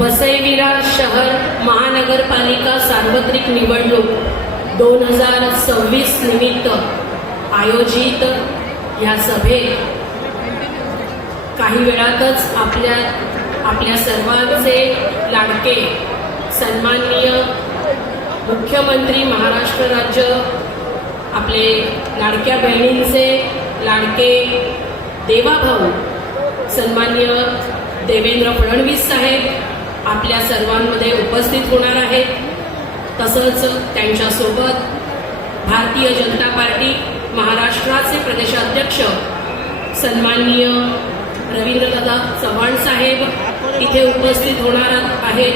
वसईविरा शहर महानगरपालिका सार्वत्रिक निवडणूक दोन हजार सव्वीस निमित्त आयोजित या सभेत काही वेळातच आपल्या आपल्या सर्वांचे लाडके सन्माननीय मुख्यमंत्री महाराष्ट्र राज्य आपले लाडक्या बहिणींचे लाडके देवाभाऊ सन्मान्य देवेंद्र फडणवीस साहेब आपल्या सर्वांमध्ये उपस्थित होणार आहेत तसंच त्यांच्यासोबत भारतीय जनता पार्टी महाराष्ट्राचे प्रदेशाध्यक्ष सन्माननीय रवींद्रदादा चव्हाण साहेब इथे उपस्थित होणार आहेत.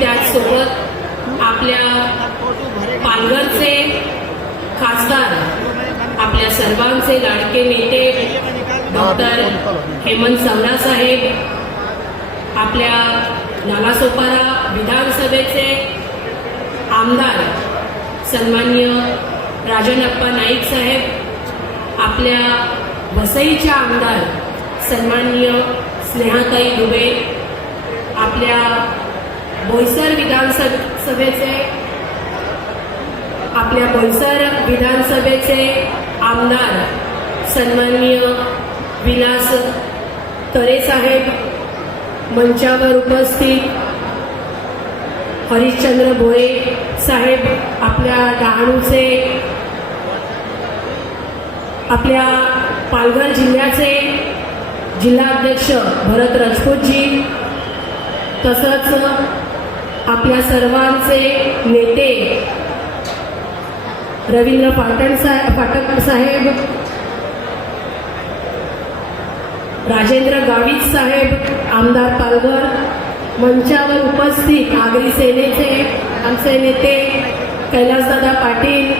त्याचसोबत आपल्या पालघरचे खासदार आपल्या सर्वांचे लाडके नेते डॉक्टर हेमंत सवरा साहेब आपल्या नालासोपारा विधानसभेचे आमदार सन्मान्य राजनप्पा नाईक साहेब आपल्या वसईच्या आमदार सन्मान्य स्नेहाताई दुबे आपल्या बोईसर विधानसभेचे आपल्या बोईसर विधानसभेचे आमदार सन्मान्य विलास तरे साहेब मंचावर उपस्थित हरिश्चंद्र भोये साहेब आपल्या डहाणूचे आपल्या पालघर जिल्ह्याचे जिल्हाध्यक्ष भरत राजपूतजी तसंच आपल्या सर्वांचे नेते रवींद्र पाटण साहेब पाटक साहेब राजेंद्र गावित साहेब आमदार पालघर मंचावर उपस्थित आगरी सेनेचे आमचे नेते कैलासदादा पाटील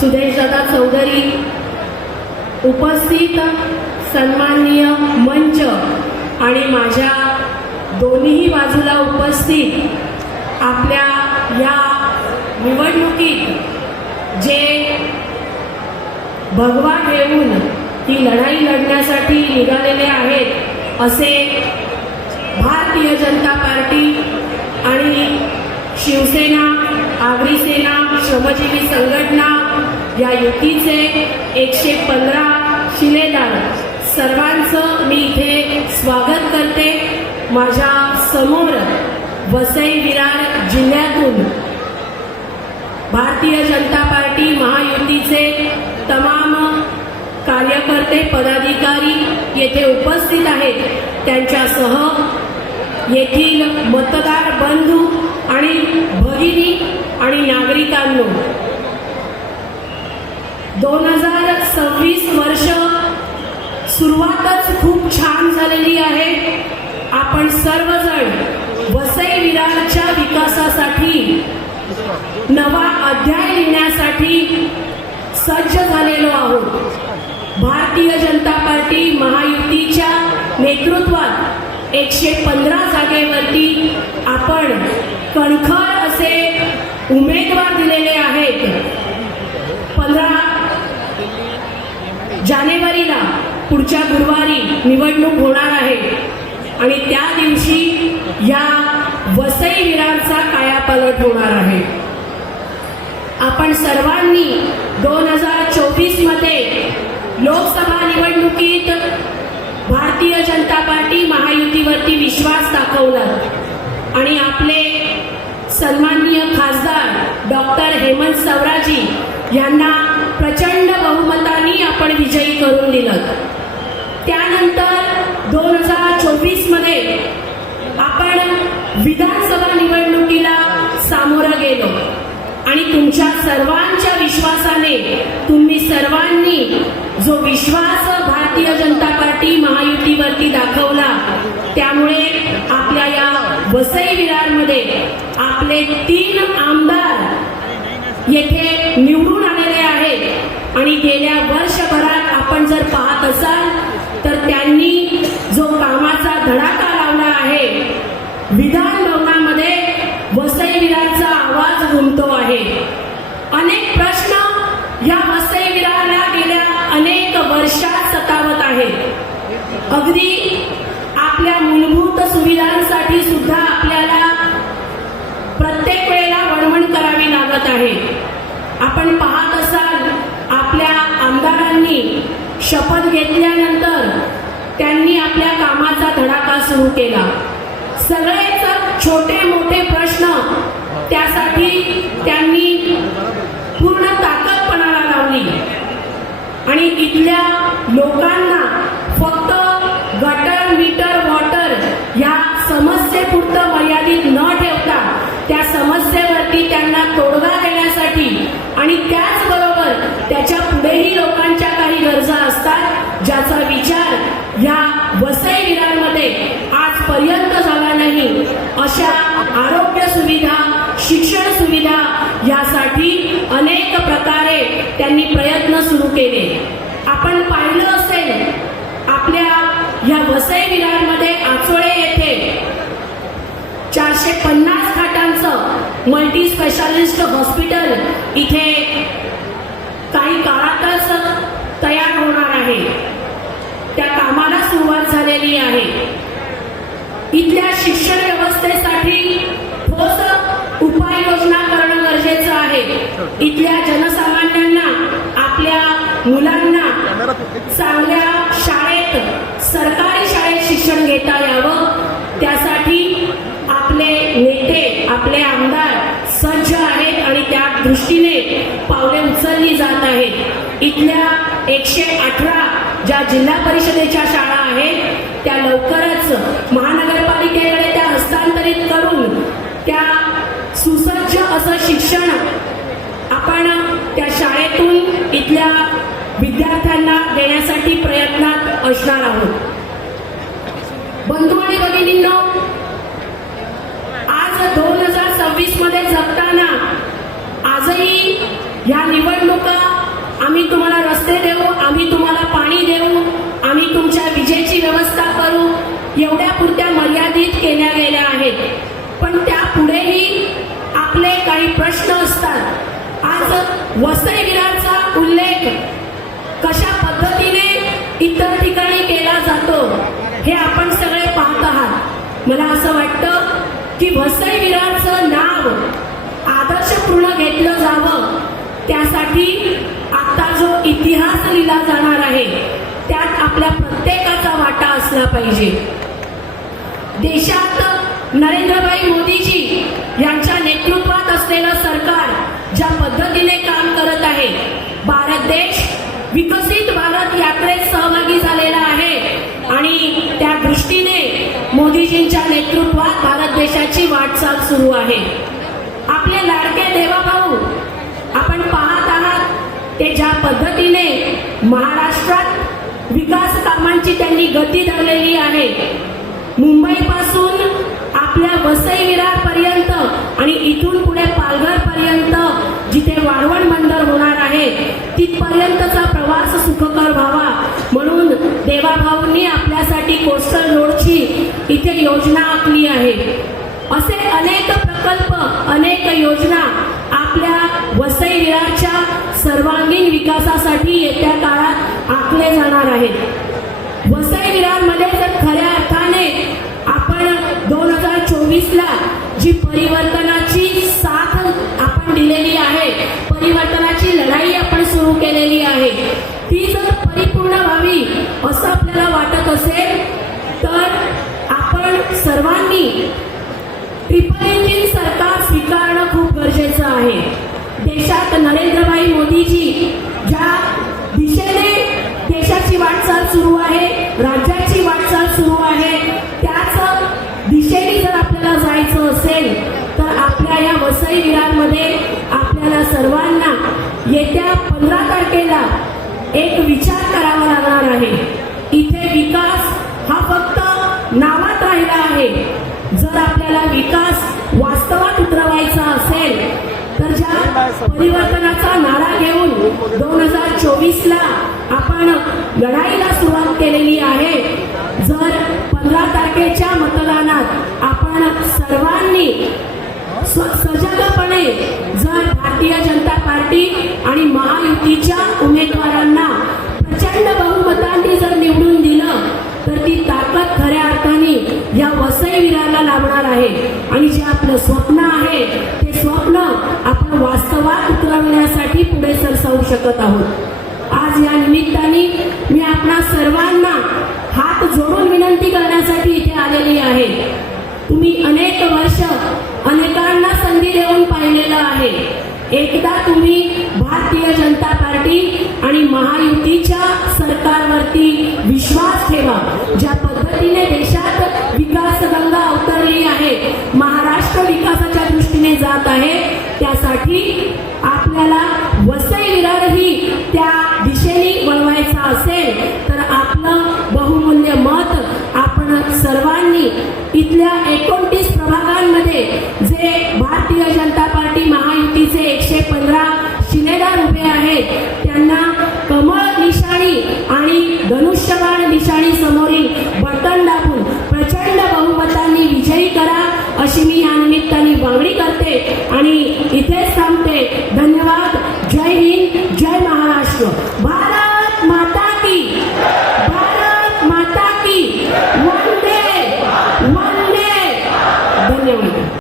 सुदेशदादा चौधरी उपस्थित सन्माननीय मंच आणि माझ्या दोन्ही बाजूला उपस्थित आपल्या या निवडणुकीत जे भगवा ठेवून ही लढाई लढण्यासाठी निघालेले आहेत असे भारतीय जनता पार्टी आणि शिवसेना आगरी सेना श्रमजीवी संघटना या युतीचे एकशे पंधरा शिलेदार. सर्वांचं मी इथे स्वागत करते. माझ्यासमोर वसई विरार जिल्ह्यातून भारतीय जनता पार्टी कार्यकर्ते पदाधिकारी येथे उपस्थित आहेत. त्यांच्यासह येथील मतदार बंधू आणि भगिनी आणि नागरिकांनो दोन हजार सव्वीस वर्ष सुरुवातच खूप छान झालेली आहे. आपण सर्वजण वसई विरारच्या विकासासाठी नवा अध्याय लिहिण्यासाठी सज्ज झालेलो आहोत. भारतीय जनता पार्टी महायुतीच्या नेतृत्वात एकशे पंधरा जागेवरती आपण कणखर असे उमेदवार दिलेले आहेत. पंधरा जानेवारीला पुढच्या गुरुवारी निवडणूक होणार आहे. आणि त्या दिवशी या वसई विरारचा कायापालट होणार आहे. आपण सर्वांनी दोन हजार चोवीसमध्ये लोकसभा निवडणुकीत भारतीय जनता पार्टी महायुतीवरती विश्वास दाखवला. आणि आपले सन्माननीय खासदार डॉक्टर हेमंत सवराजी यांना प्रचंड बहुमतानी आपण विजयी करून दिलं. त्यानंतर दोन हजार चोवीसमध्ये आपण विधानसभा तुमच्या सर्वांच्या विश्वासाने तुम्ही सर्वांनी जो विश्वास भारतीय जनता पार्टी महायुतीवरती दाखवला त्यामुळे आपल्या या वसई विरारमध्ये आपले तीन आमदार येथे निवडून आलेले आहेत. आणि गेल्या वर्षभरात आपण जर पाहत असाल तर त्यांनी जो कामाचा धडाका लावला आहे विधान भवनामध्ये वसई विरारचा आवाज घुमतो आहे. अनेक प्रश्न या वसई विराला गेल्या अनेक वर्षात सतावत आहेत. अगदी आपल्या मूलभूत सुविधांसाठी सुद्धा आपल्याला प्रत्येक वेळेला वणवण करावी लागत आहे. आपण पाहत असाल आपल्या आमदारांनी शपथ घेतल्यानंतर त्यांनी आपल्या कामाचा धडाका सुरू केला. सगळेच छोटे मोठे प्रश्न आणि इथल्या लोकांना फक्त गटर मीटर वॉटर या समस्येपुरतं मर्यादित न ठेवता त्या समस्येवरती त्यांना तोडगा देण्यासाठी आणि त्याचबरोबर त्याच्या पुढेही लोकांच्या काही गरजा असतात ज्याचा विचार या वसई विरांमध्ये आजपर्यंत झाला नाही. अशा आरोग्य सुविधा शिक्षण सुविधा यासाठी अनेक प्रकारे त्यांनी केले आपण पाहिलं असेल आपल्या या वसई विरारमध्ये आचोळे येथे चारशे पन्नास खाटांचं मल्टी स्पेशालिस्ट हॉस्पिटल इथे काही काळातच तयार होणार आहे. त्या कामाला सुरुवात झालेली आहे. इथल्या शिक्षण व्यवस्थेसाठी ठोस उपाययोजना करणं गरजेचं आहे. इथल्या जन आपल्या मुलांना चांगल्या शाळेत सरकारी शाळेत शिक्षण घेता यावं त्यासाठी आपले नेते आपले आमदार सज्ज आहेत आणि त्या दृष्टीने पावले उचलली जात जिल्ह्या एकशे अठरा ज्या जिल्हा परिषदेच्या शाळा आहेत त्या लवकरच महानगरपालिकेकडे त्या हस्तांतरित करून त्या सुसज्ज असं शिक्षण आपण त्या शाळेतून इथल्या विद्यार्थ्यांना देण्यासाठी प्रयत्नात असणार आहोत. बंधू आणि भगिनींनो आज दोन हजार सव्वीसमध्ये जगताना आजही ह्या निवडणुका आम्ही तुम्हाला रस्ते देऊ आम्ही तुम्हाला पाणी देऊ आम्ही तुमच्या विजेची व्यवस्था करू. एवढ्या पुरत्या मर्यादित केल्या गेल्या आहेत. पण त्या पुढेही आपले काही प्रश्न असतात. आज वसईविराचा उल्लेख कशा पद्धतीने इतर ठिकाणी केला जातो हे आपण सगळे पाहत आहात. मला असं वाटतं की वसईविराचं नाव आदर्शपूर्ण घेतलं जावं. त्यासाठी इतिहास लिहिला जाणार आहे. त्यात आपल्या प्रत्येकाचा वाटा असला पाहिजे. देशात नरेंद्रभाई मोदीजी यांच्या नेतृत्वात असलेलं सरकार ज्या पद्धतीने काम करत आहे भारत देश विकसित भारत यात्रेत सहभागी झालेला आहे आणि त्या दृष्टीने मोदीजींच्या नेतृत्वात भारत देशाची वाटचाल सुरू आहे आपले लाडके देवाभाऊ आपण पाहत आहात ते ज्या पद्धतीने महाराष्ट्रात विकास कामांची त्यांनी गती धरलेली आहे मुंबईपासून आपल्या वसई विरार पर्यंत आणि इथून पुढे पालघर पर्यंत जिथे वाढवण बंदर होणार आहे तिथपर्यंतचा प्रवास सुखकर व्हावा. म्हणून देवाभाऊंनी आपल्यासाठी कोस्टल रोडची इथे योजना आखली आहे. असे अनेक प्रकल्प अनेक योजना आपल्या वसई विरारच्या सर्वांगीण विकासासाठी येत्या काळात आखले जाणार आहेत. वसई विरारमध्ये जर खऱ्या अर्थाने आपण दोन हजार चोवीसला जी परिवर्तनाची साथ आपण दिलेली आहे परिवर्तनाची लढाई आपण सुरू केलेली आहे ती जर परिपूर्ण व्हावी असं आपल्याला वाटत असेल तर आपण सर्वांनी ट्रिपल सरकार स्वीकारणं खूप गरजेचं आहे. देशात नरेंद्रभाई मोदीजी ज्या दिशेने देशाची वाटचाल सुरू आहे राज्याची वाटचाल सुरू आहे त्याच दिशेने जर आपल्याला जायचं असेल तर आपल्या या वसई विरारमध्ये आपल्याला सर्वांना येत्या पंधरा तारखेला एक विचार करावा लागणार आहे. इथे विकास हा फक्त नावात राहिला आहे. जर आपल्याला विकास वास्तवात उतरवायचा असेल तर ज्या परिवर्तनाचा नारा घेऊन दोन हजार चोवीस ला आपण लढाईला सुरुवात केलेली आहे. जर पंधरा तारखेच्या मतदानात आपण सर्वांनी सजगपणे जर भारतीय जनता पार्टी आणि महायुतीच्या उमेदवारांना प्रचंड बहुमतांनी जर निवडून दिलं तर ती ताकद खऱ्या अर्थाने या वसई विराला लाभणार आहे. आणि जे आपलं स्वप्न आहे ते पुढे सरसावू शकत आहोत. आज या निमित्ताने मी आपणा सर्वांना हात जोडून विनंती करण्यासाठी इथे आलेली आहे. तुम्ही अनेक वर्ष अनेकांना संधी देऊन पाहिलेलं आहे. एकदा तुम्ही भारतीय जनता पार्टी आणि महायुतीच्या सरकारवरती विश्वास ठेवा. ज्या पद्धतीने देशात विकास गंगा अवतरली आहे महाराष्ट्र विकासाच्या दृष्टीने जात आहे त्यासाठी आणि